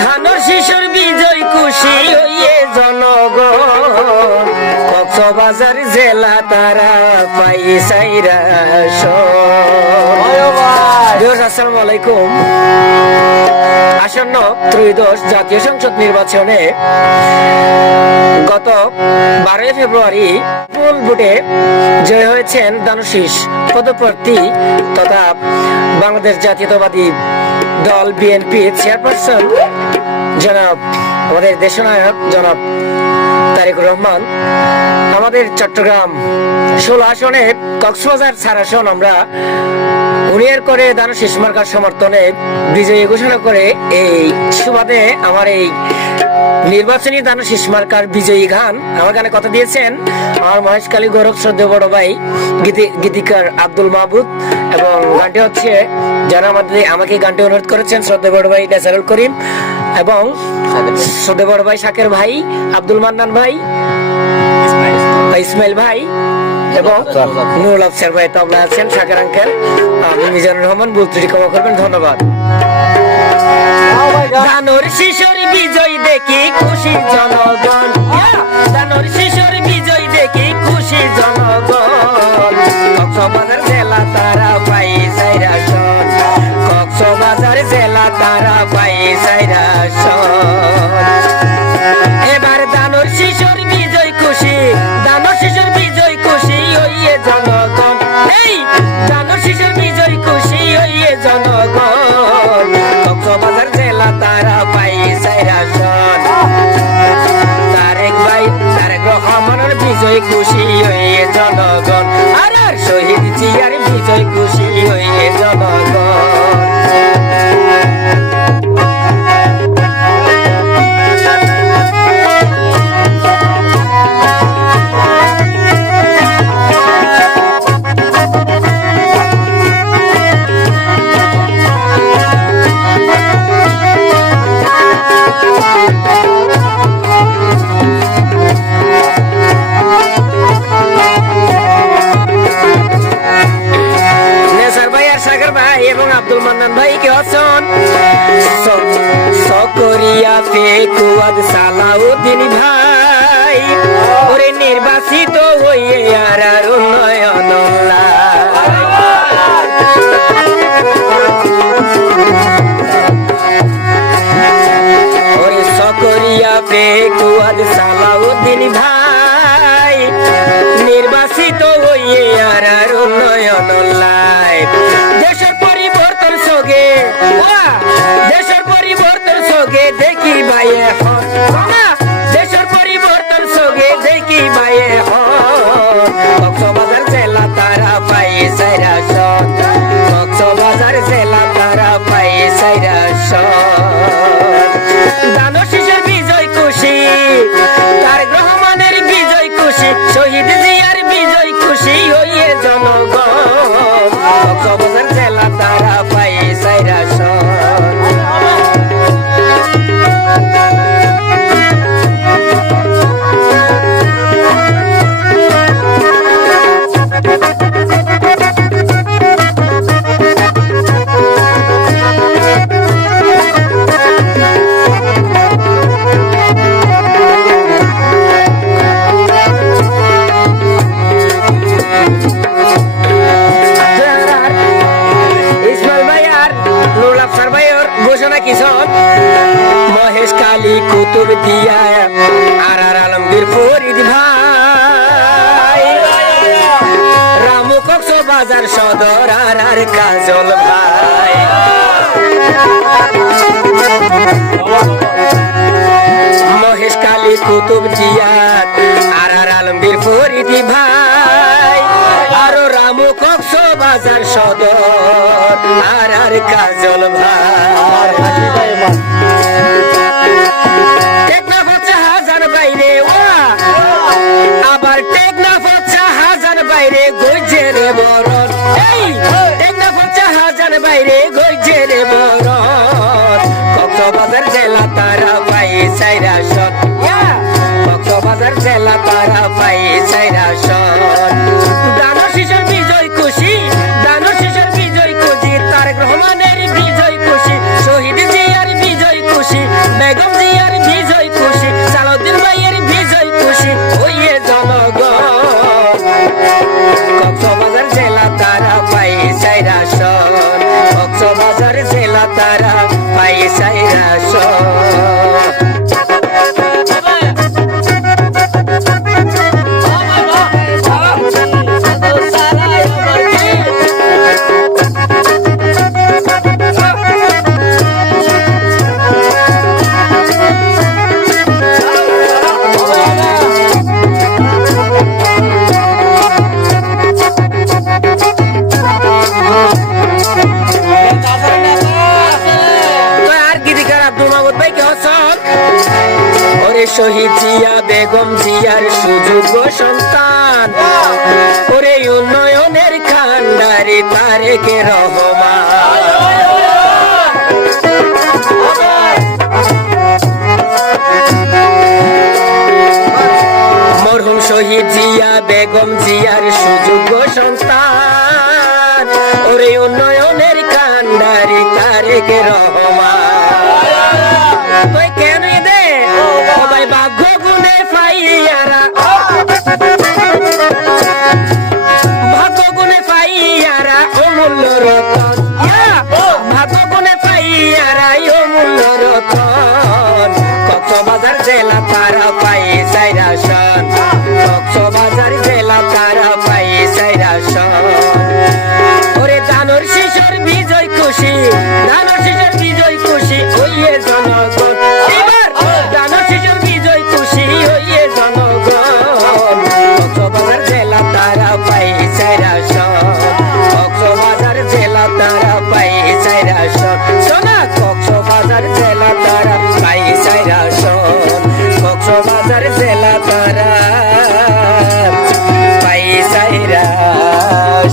ধানের শিশুর বিজয় খুশি হইয়ে জনগণ কক্সবাজার জেলা তারা পাই সাইরা আসসালামু আলাইকুম। আসন্ন ত্রয়োদশ জাতীয় সংসদ নির্বাচনে গত 12 ফেব্রুয়ারি ফুল ভোটে জয় হয়েছেন ধানুশীষ পদপ্রার্থী তথা বাংলাদেশ জাতীয়তাবাদী দল বিএনপি চেয়ারপারসন জনাব আমাদের দেশনায়ক জনাব তারেক রহমান। আমাদের চট্টগ্রাম 16 আসনে কক্সবাজার 4 আসন আমরা উনিয়ের করে ধানুশীষ মার্কার সমর্থনে বিজয়ী ঘোষণা করে এই সুবাদে আমার এই নির্বাচনী ধানুশীষ মার্কার বিজয়ী গান আমার গানে কথা দিয়েছেন আমার মহেশখালী গৌরব শ্রদ্ধেয় বড় ভাই গীতিকার আব্দুল মাহবুব, এবং গানটি হচ্ছে যারা আমাকে গানটি অনুরোধ করেছেন শ্রদ্ধেয় বড় ভাই নেসারুল করিম এবং শ্রদ্ধেয় বড় ভাই শাকের ভাই আব্দুল মান্নান ভাই ইসমাইল ভাই এবং নুরুল আফসার ভাই তবলা আছেন, শাকের আঙ্কেল, আমি মিজানুর রহমান, ভুল ত্রুটি ক্ষমা করবেন, ধন্যবাদ। ধানের শিশুর বিজয় দেখি খুশি জনগণ, ধানের শিশুর বিজয় দেখি খুশি জনগণ কক্সবাজার জেলা তারা পাই সাইরা সন, কক্সবাজার জেলা তারা পাই সাইরা সন। এবার ধানের শিশুর বিজয় খুশি, ধানের শিশুর বিজয় খুশি হইয়ে জনগণ, এই ধানের শিশুর বিজয় খুশি হইয়ে জনগণ কক্সবাজার জেলা তারা পাই সাইরা সন। তারেক ভাই তারেক রহমানের বিজয় খুশি হইয়ে জনগণ, আর শহীদ জিয়ার বিজয় খুশি হইয়ে জনগণ। এবং আব্দুল মান্নান ভাই কে আছেন, সকরিয়া ফেকুয়াদ সালাউদ্দিন ভাই ওরে নির্বাচিত হইয়ে আর উন্নয়ন ওরে সকরিয়া ফেকুয়াদ সালাউদ্দিন ভাই নির্বাচিত হইয়ে আর উন্নয়ন লাইফ। দেশের পরিবর্তন সঙ্গে দেশের পরিবর্তন সঙ্গে দেখি ভাইয়ে দেশের পরিবর্তন সঙ্গে দেখি ভাইয়ে কক্সবাজার জেলা তারা পাই সাইরা সন, কক্সবাজার জেলা তারা পাই সাইরা সন। ধানুশীষের বিজয় খুশি, তারেক রহমানের বিজয় খুশি, শহীদ জিয়ার বিজয় খুশি হইয়ে জনগণ কক্সবাজার জেলা তারা পাই সাইরা সন। মহেশখালী কুতুব দিয়া আর আলমগীর ফরিদ ভাই রামু কক্সবাজার সদর আর কাজল ভাই মহেশখালী কুতুব দিয়া আর আলমগীর ফরিদ ভাই আর রামু কক্সবাজার সদর আর কাজল ভাই। টেকনাফ হচ্ছে হাজার বাইরে আবার টেকনাফ হচ্ছে হাজার বাইরে গইজে রে বরণ, এই টেকনাফ হচ্ছে হাজার বাইরে গইজে রে বরণ কক্সবাজার জেলা তারা পাই সাইরা সন, কক্সবাজার জেলা তারা পাই সাইরা সন। ধানুশীষের বিজয় খুশি, ধানুশীষের বিজয় খুশি, তারেক রহমানের বিজয় খুশি, শহীদ জিয়ার শহীদ জিয়া বেগম জিয়ার সুযোগ্য সন্তান, ওরে উন্নয়নের কান্ডারি তারেক রহমান। মরহুম শহীদ জিয়া বেগম জিয়ার সুযোগ্য সন্তান, ওরে উন্নয়নের কান্ডারি তারেক রহমান। তুই কেন দে সবাই ভাগ্য গুণে পাইয়ারা, ভাগ্য গুণে পাইয়ারা অমূল্য রতন, ভাগ্য গুণে পাইয়ারা অমূল্য রতন। কক্সবাজার জেলা তারা পাই সাইরাসন, কক্সবাজার জেলা তারা পাই সাইরাসন। ওরে দানর শিশর বিজয় খুশি, দানর শিশর বিজয় খুশি ওইয়ে জনগণ। এবার দানর শিশর বিজয় খুশি ওইয়ে জনগণ। কক্সবাজার জেলা তারা পাই সাইরাসন, কক্সবাজার জেলা তারা পাই সাইরাসন। সোনা কক্সবাজার জেলা তারা পাই সাইরাসন, কক্সবাজার জেলা তারা পাই সাইরাসন।